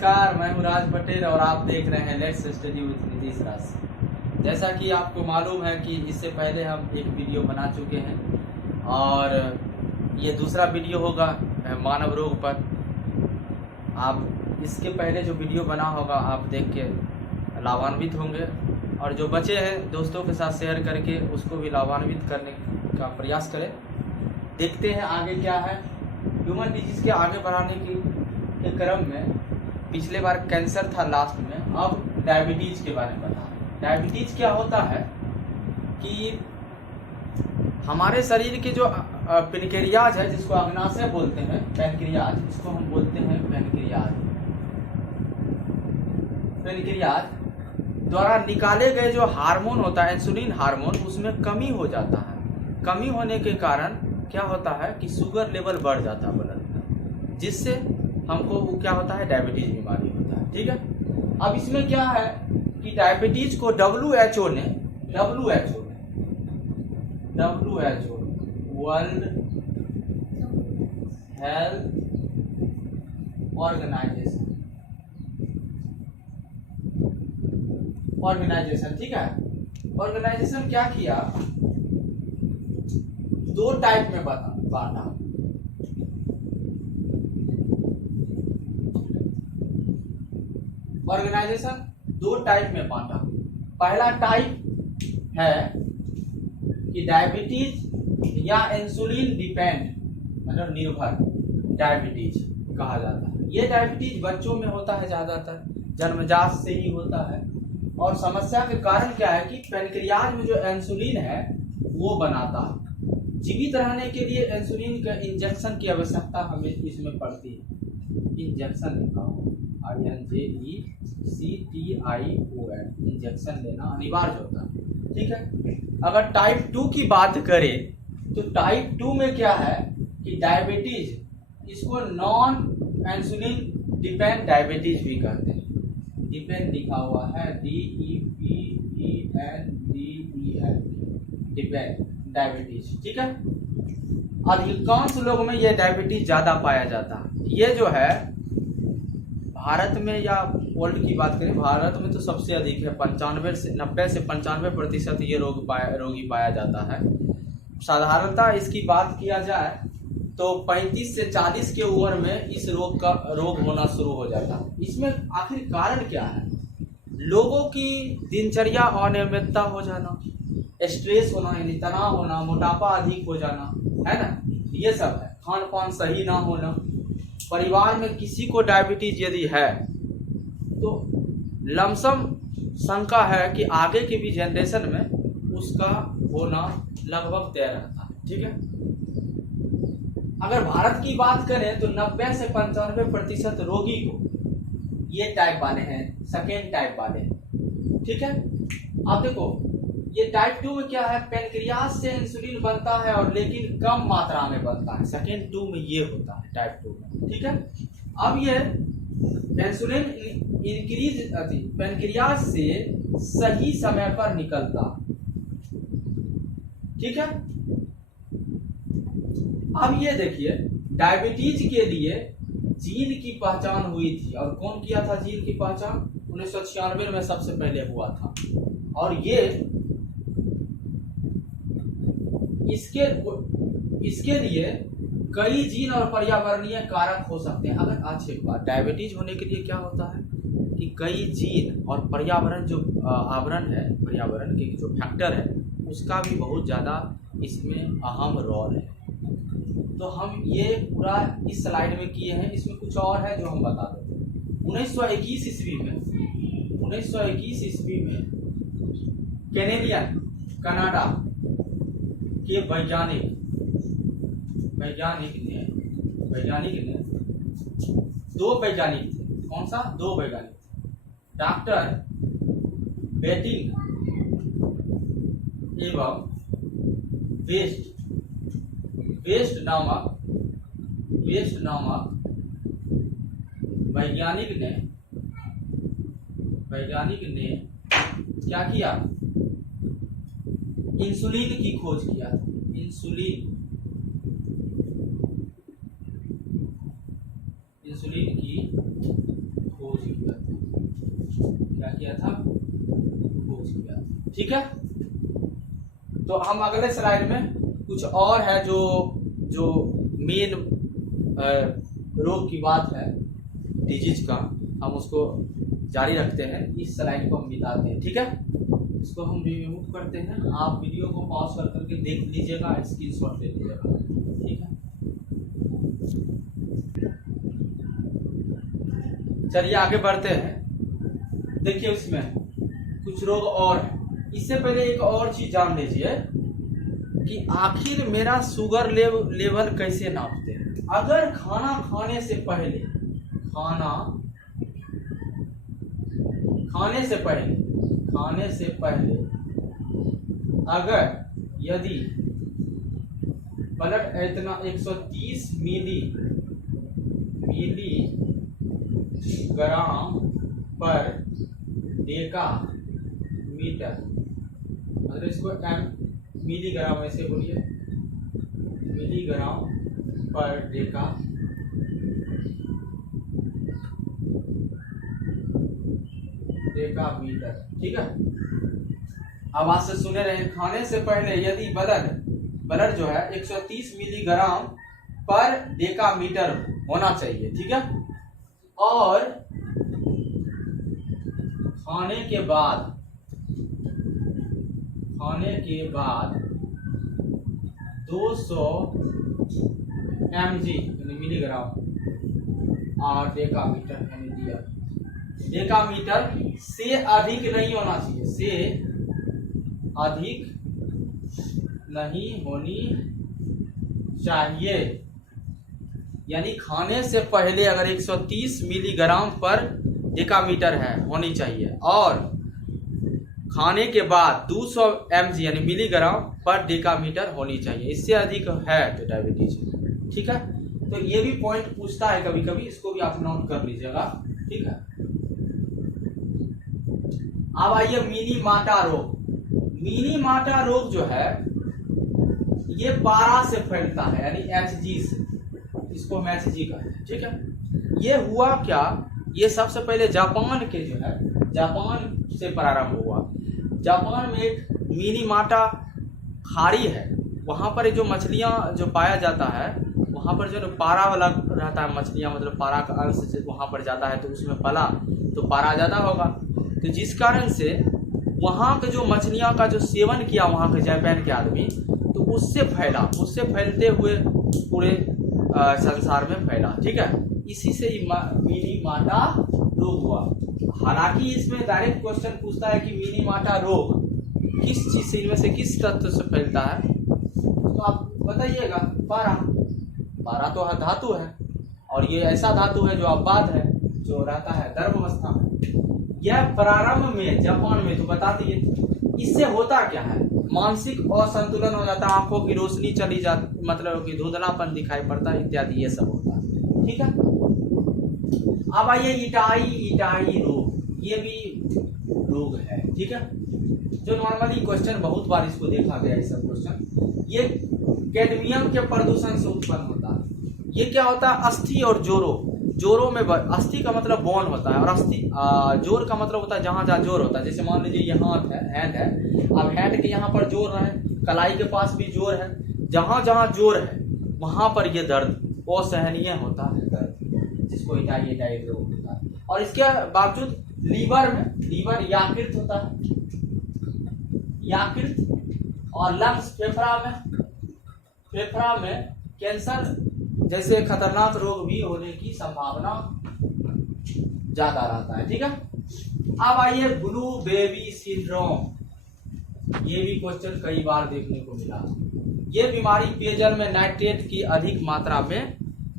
नमस्कार, मैं हूं राज पटेल और आप देख रहे हैं लेट्स स्टडी विद नीतीश राज। जैसा कि आपको मालूम है कि इससे पहले हम एक वीडियो बना चुके हैं और ये दूसरा वीडियो होगा मानव रोग पर। आप इसके पहले जो वीडियो बना होगा आप देख के लाभान्वित होंगे और जो बचे हैं दोस्तों के साथ शेयर करके उसको भी लाभान्वित करने का प्रयास करें। देखते हैं आगे क्या है। ह्यूमन डिजीज़ के आगे बढ़ाने के क्रम में पिछले बार कैंसर था लास्ट में, अब डायबिटीज़ के बारे में बता। डायबिटीज़ क्या होता है कि हमारे शरीर के जो पेनक्रियाज है, जिसको अग्नाशय बोलते हैं, पैनक्रियाज, इसको हम बोलते हैं पेनक्रियाज द्वारा निकाले गए जो हार्मोन होता है, इंसुलिन हार्मोन, उसमें कमी हो जाता है। कमी होने के कारण क्या होता है कि शुगर लेवल बढ़ जाता है ब्लड में, जिससे हमको वो क्या होता है, डायबिटीज बीमारी होता है। ठीक है। अब इसमें क्या है कि डायबिटीज को WHO ने वर्ल्ड हेल्थ ऑर्गेनाइजेशन, ठीक है, ऑर्गेनाइजेशन क्या किया, दो टाइप में बांटा। ऑर्गेनाइजेशन दो टाइप में बांटा। पहला टाइप है कि डायबिटीज या इंसुलिन डिपेंड, मतलब निर्भर डायबिटीज कहा जाता है। ये डायबिटीज बच्चों में होता है, ज्यादातर जन्मजात से ही होता है। और समस्या के कारण क्या है कि पैनक्रियाज में जो इंसुलिन है वो बनाता है। जीवित रहने के लिए इंसुलिन का इंजेक्शन की आवश्यकता हमें इसमें पड़ती है। इंजेक्शन लिखा हो INJECTION, इंजेक्शन लेना अनिवार्य होता है। ठीक है। अगर टाइप 2 की बात करें तो टाइप 2 में क्या है कि डायबिटीज, इसको नॉन इंसुलिन डिपेंड डायबिटीज भी कहते हैं। डिपेंड लिखा हुआ है DEPENDEN, डिपेंड डायबिटीज। ठीक है। अधिकांश लोगों में ये डायबिटीज ज्यादा पाया जाता है। ये जो है भारत में या वर्ल्ड की बात करें, भारत में तो सबसे अधिक है, 90 से 95% ये रोगी पाया जाता है। साधारणतः इसकी बात किया जाए तो 35 से 40 के उम्र में इस रोग होना शुरू हो जाता है। इसमें आखिर कारण क्या है? लोगों की दिनचर्या अनियमितता हो जाना, स्ट्रेस होना, यानी तनाव होना, मोटापा अधिक हो जाना, है ना, ये सब है। खान पान सही ना होना। परिवार में किसी को डायबिटीज यदि है तो लमसम शंका है कि आगे के भी जनरेशन में उसका होना लगभग तय रहता है। ठीक है। अगर भारत की बात करें तो 90 से 95% रोगी को ये टाइप वाले हैं, सेकेंड टाइप वाले। ठीक है। अब देखो ये टाइप 2 में क्या है, पैनक्रियाज से इंसुलिन बनता है और लेकिन कम मात्रा में बनता है। सेकेंड 2 में ये होता है, टाइप 2 में। ठीक है। अब ये इंसुलिन इंक्रीज पैनक्रियाज से सही समय पर निकलता। ठीक है। अब ये देखिए, डायबिटीज के लिए जीन की पहचान हुई थी। और कौन किया था जीन की पहचान? 1996 में सबसे पहले हुआ था। और ये इसके लिए कई जीन और पर्यावरणीय कारक हो सकते हैं। अगर अच्छे बात, डायबिटीज होने के लिए क्या होता है कि कई जीन और पर्यावरण, जो आवरण है, पर्यावरण के जो फैक्टर है, उसका भी बहुत ज़्यादा इसमें अहम रोल है। तो हम ये पूरा इस स्लाइड में किए हैं। इसमें कुछ और है जो हम बता देते हैं। 1921 ईस्वी में कनाडा के वैज्ञानिक ने दो वैज्ञानिक थे। कौन सा? दो वैज्ञानिक, डॉक्टर बेटिंग एवं वेस्ट नामक वैज्ञानिक ने क्या किया? इंसुलिन की खोज किया था। इंसुलिन की खोज ठीक है। तो हम अगले स्लाइड में कुछ और है जो मेन रोग की बात है डिजीज का, हम उसको जारी रखते हैं। इस स्लाइड को हम बिताते हैं, ठीक है। इसको हम रिमूव करते हैं। आप वीडियो को पॉज कर करके देख लीजिएगा, स्क्रीनशॉट ले लीजिएगा, ठीक है। चलिए आगे बढ़ते हैं। देखिए इसमें कुछ रोग और है। इससे पहले एक और चीज जान लीजिए कि आखिर मेरा शुगर लेवल कैसे नापते हैं। अगर खाना खाने से पहले अगर यदि ब्लड इतना 130 मिलीग्राम पर डेका मीटर, मतलब इसको मिलीग्राम ऐसे बोलिए, मिलीग्राम पर डेका मीटर, ठीक है। अब आज से सुने रहे, खाने से पहले यदि ब्लड जो है 130 मिलीग्राम पर डेका मीटर होना चाहिए, ठीक है। और खाने के बाद 200 mg मिलीग्राम और डेका मीटर डेका मीटर से अधिक नहीं होना चाहिए, से अधिक नहीं होनी चाहिए। यानी खाने से पहले अगर 130 मिलीग्राम पर डेकामीटर है होनी चाहिए, और खाने के बाद 200 mg यानी मिलीग्राम पर डेकामीटर होनी चाहिए। इससे अधिक है तो डायबिटीज, ठीक है। तो ये भी पॉइंट पूछता है कभी कभी, इसको भी आप नोट कर लीजिएगा, ठीक है। अब आइए मिनी माटा रोग। मिनी माटा रोग जो है ये पारा से फैलता है, यानी HG से, इसको हम HG कहते हैं, ठीक है। ये हुआ क्या, ये सबसे पहले जापान के जो है, जापान से प्रारंभ हुआ। जापान में एक मिनी माटा खाड़ी है, वहां पर जो मछलियां जो पाया जाता है, वहां पर जो पारा वाला रहता है मछलियां, मतलब पारा का अंश वहां पर जाता है, तो उसमें पला तो पारा ज्यादा होगा। तो जिस कारण से वहां के जो मछलियां का जो सेवन किया वहां के जापान के आदमी, तो उससे फैलते हुए पूरे संसार में फैला, ठीक है। इसी से मिनी माटा रोग हुआ। हालांकि इसमें डायरेक्ट क्वेश्चन पूछता है कि मिनी माटा रोग किस चीज से, इनमें से किस तत्व से फैलता है, तो आप बताइएगा। पारा तो धातु है, और ये ऐसा धातु है जो आबाद है, जो रहता है गर्भावस्था में। यह प्रारंभ में जापान में, तो बता दिए इससे होता क्या है, मानसिक असंतुलन हो जाता है, आंखों की रोशनी चली जाती, मतलब कि धुंधलापन दिखाई पड़ता है इत्यादि, ये सब होता है, ठीक है। अब आइए इटाई रोग, ये भी रोग है, ठीक है, जो नॉर्मली क्वेश्चन बहुत बार इसको देखा गया है। सब क्वेश्चन ये कैडमियम के प्रदूषण से उत्पन्न होता है। ये क्या होता है, अस्थि और जोरों में, अस्थि का मतलब बोन होता है, और जोर का मतलब होता है जहां जहां जोर होता है। जैसे मान लीजिए ये हाथ है, हैंड है, अब हैंड के यहाँ पर जोर है, कलाई के पास भी जोर है, जहां जहां जोर है वहां पर ये दर्द असहनीय होता है, दर्द, जिसको इटाई रोग होता है। और इसके बावजूद लीवर याकृत होता है, याकृत, और लंग्स फेफड़ा में कैंसर जैसे खतरनाक रोग भी होने की संभावना ज्यादा रहता है, ठीक है। अब आइए ब्लू बेबी सिंड्रोम, ये भी क्वेश्चन कई बार देखने को मिला। ये बीमारी पेयजल में नाइट्रेट की अधिक मात्रा में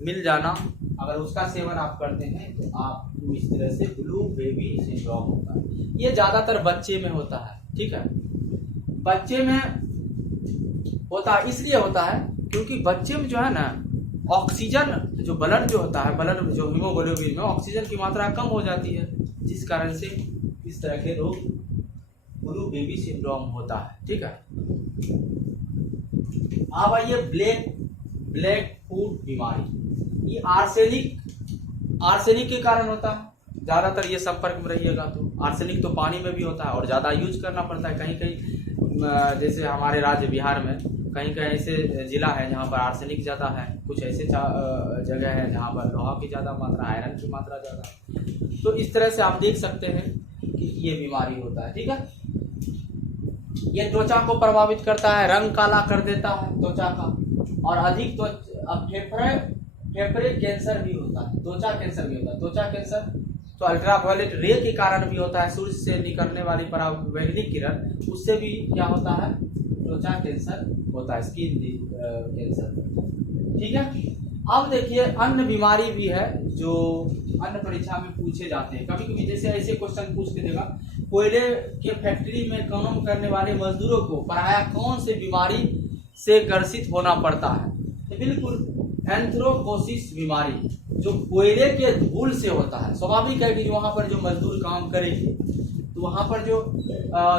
मिल जाना, अगर उसका सेवन आप करते हैं तो आपको इस तरह से ब्लू बेबी सिंड्रोम होता है। ये ज्यादातर बच्चे में होता है, ठीक है। बच्चे में होता है, इसलिए होता है क्योंकि बच्चे में जो है ना, ऑक्सीजन जो ब्लड जो होता है, ब्लड जो हीमोग्लोबिन में ऑक्सीजन की मात्रा कम हो जाती है, जिस कारण से इस तरह के रोग ब्लू बेबी सिंड्रोम होता है, ठीक है। अब आइए ब्लैक फूड बीमारी, ये आर्सेनिक के कारण होता है। ज़्यादातर ये संपर्क में रहिएगा तो आर्सेनिक तो पानी में भी होता है और ज़्यादा यूज करना पड़ता है। कहीं कहीं जैसे हमारे राज्य बिहार में कहीं कहीं ऐसे ज़िला है जहाँ पर आर्सेनिक ज़्यादा है, कुछ ऐसे जगह है जहाँ पर लोहा की ज़्यादा मात्रा, आयरन की मात्रा ज़्यादा है। तो इस तरह से आप देख सकते हैं कि ये बीमारी होता है। ठीक है, ये त्वचा को प्रभावित करता है, रंग काला कर देता है त्वचा का, और अधिक फेफड़े कैंसर भी होता है, त्वचा कैंसर भी होता है। त्वचा कैंसर तो अल्ट्रावायलेट रे के कारण भी होता है, सूर्य से निकलने वाली पराबैंगनी किरण, उससे भी क्या होता है, त्वचा कैंसर होता है, स्किन कैंसर। ठीक है, अब देखिए अन्य बीमारी भी है जो अन्य परीक्षा में पूछे जाते हैं। कभी कभी जैसे ऐसे क्वेश्चन पूछ के देगा, कोयले के फैक्ट्री में काम करने वाले मजदूरों को प्रायः कौन से बीमारी से ग्रसित होना पड़ता है? तो बिल्कुल एंथ्रोकोसिस बीमारी, जो कोयले के धूल से होता है। स्वाभाविक है कि वहाँ पर जो मजदूर काम करेंगे तो वहाँ पर जो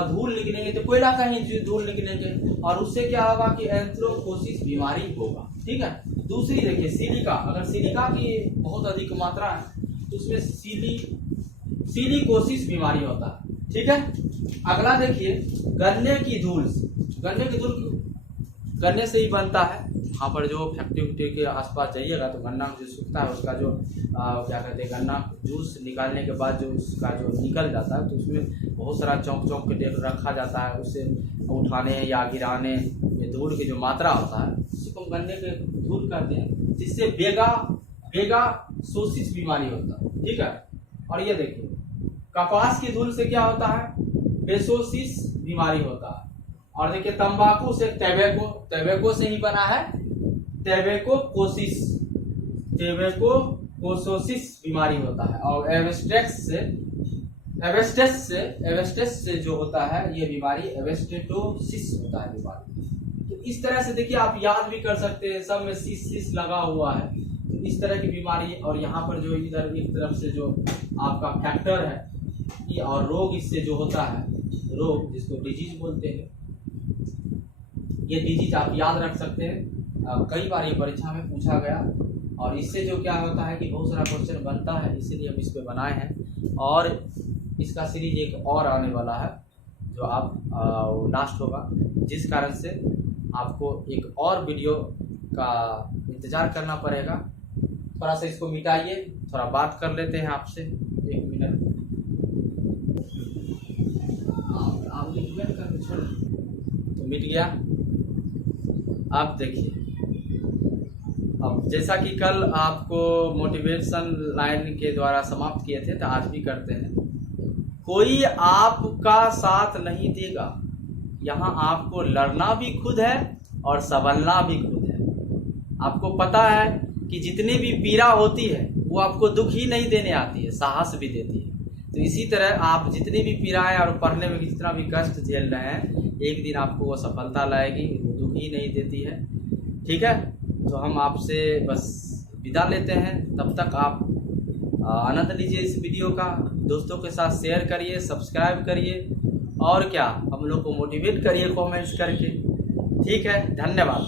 धूल निकलेंगे तो कोयला का ही धूल निकलेंगे, और उससे क्या होगा कि एंथ्रोकोसिस बीमारी होगा। ठीक है, दूसरी देखिए सिलिका, अगर सिलिका की बहुत अधिक मात्रा है तो उसमें सिलिकोसिस बीमारी होता है। ठीक है, अगला देखिए गन्ने की धूल गन्ने से ही बनता है। वहाँ पर जो फैक्ट्री के आसपास जाइएगा तो गन्ना जो सूखता है उसका जो क्या कहते हैं, गन्ना जूस निकालने के बाद जो उसका जो निकल जाता है तो उसमें बहुत सारा चौंक के टेप रखा जाता है, उससे उठाने या गिराने, ये धूल की जो मात्रा होता है उसको गन्ने के धूल कहते हैं, जिससे बेगा सोसिस बीमारी होता है। ठीक है, और ये देखिए कपास की धूल से क्या होता है, बेसोसिस बीमारी होता है। और देखिए तंबाकू से टैबेको से ही बना है टेबेकोसिस बीमारी होता है। और एवेस्टेस से जो होता है ये बीमारी एवेस्टेटोसिस होता है बीमारी। तो इस तरह से देखिए आप याद भी कर सकते हैं, सब में सिस लगा हुआ है, तो इस तरह की बीमारी। और यहाँ पर जो इधर एक तरफ से जो आपका फैक्टर है और रोग इससे जो होता है, रोग जिसको डिजीज बोलते हैं, ये डिजीज आप याद रख सकते हैं। कई बार ये परीक्षा में पूछा गया, और इससे जो क्या होता है कि बहुत सारा क्वेश्चन बनता है, इसीलिए हम इस पे बनाए हैं। और इसका सीरीज एक और आने वाला है जो आप लास्ट होगा, जिस कारण से आपको एक और वीडियो का इंतज़ार करना पड़ेगा। थोड़ा सा इसको मिटाइए, थोड़ा बात कर लेते हैं आपसे, 1 मिनट। आप लिखवेट करके छोड़ तो मिट गया। अब देखिए, अब जैसा कि कल आपको मोटिवेशन लाइन के द्वारा समाप्त किए थे तो आज भी करते हैं। कोई आपका साथ नहीं देगा, यहाँ आपको लड़ना भी खुद है और संभलना भी खुद है। आपको पता है कि जितनी भी पीड़ा होती है वो आपको दुख ही नहीं देने आती है, साहस भी देती है। तो इसी तरह आप जितनी भी पीड़ाएं और पढ़ने में जितना भी कष्ट झेल रहे हैं, एक दिन आपको वो सफलता लाएगी, वो दुख ही नहीं देती है। ठीक है, तो हम आपसे बस विदा लेते हैं। तब तक आप आनंद लीजिए इस वीडियो का, दोस्तों के साथ शेयर करिए, सब्सक्राइब करिए, और क्या हम लोग को मोटिवेट करिए कमेंट्स करके। ठीक है, धन्यवाद।